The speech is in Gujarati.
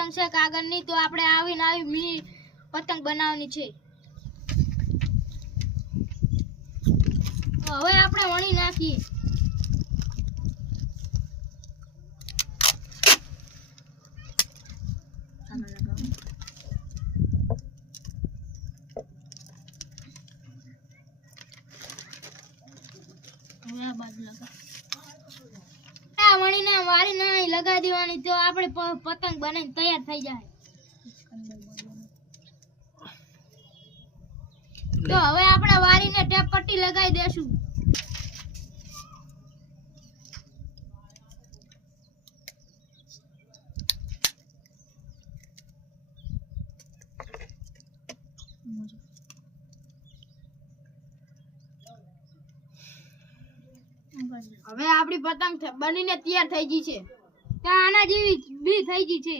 પતંગ છે કાગળની, તો આપણે આવીને આવી મી પતંગ બનાવવાની છે. હવે આપણે વણી નાખીએ. હવે આ બાજુ લગા આ વણીને વારીને અહીં લગાવી દેવાની, તો આપણે પતંગ બનીને તૈયાર થઈ જાય. તો હવે આપણે વારીને ટેપ પટ્ટી લગાવી દેશું. હવે આપણી પતંગ બનીને તૈયાર થઈ ગઈ છે. તો આના જેવી બી થઈ ગઈ છે.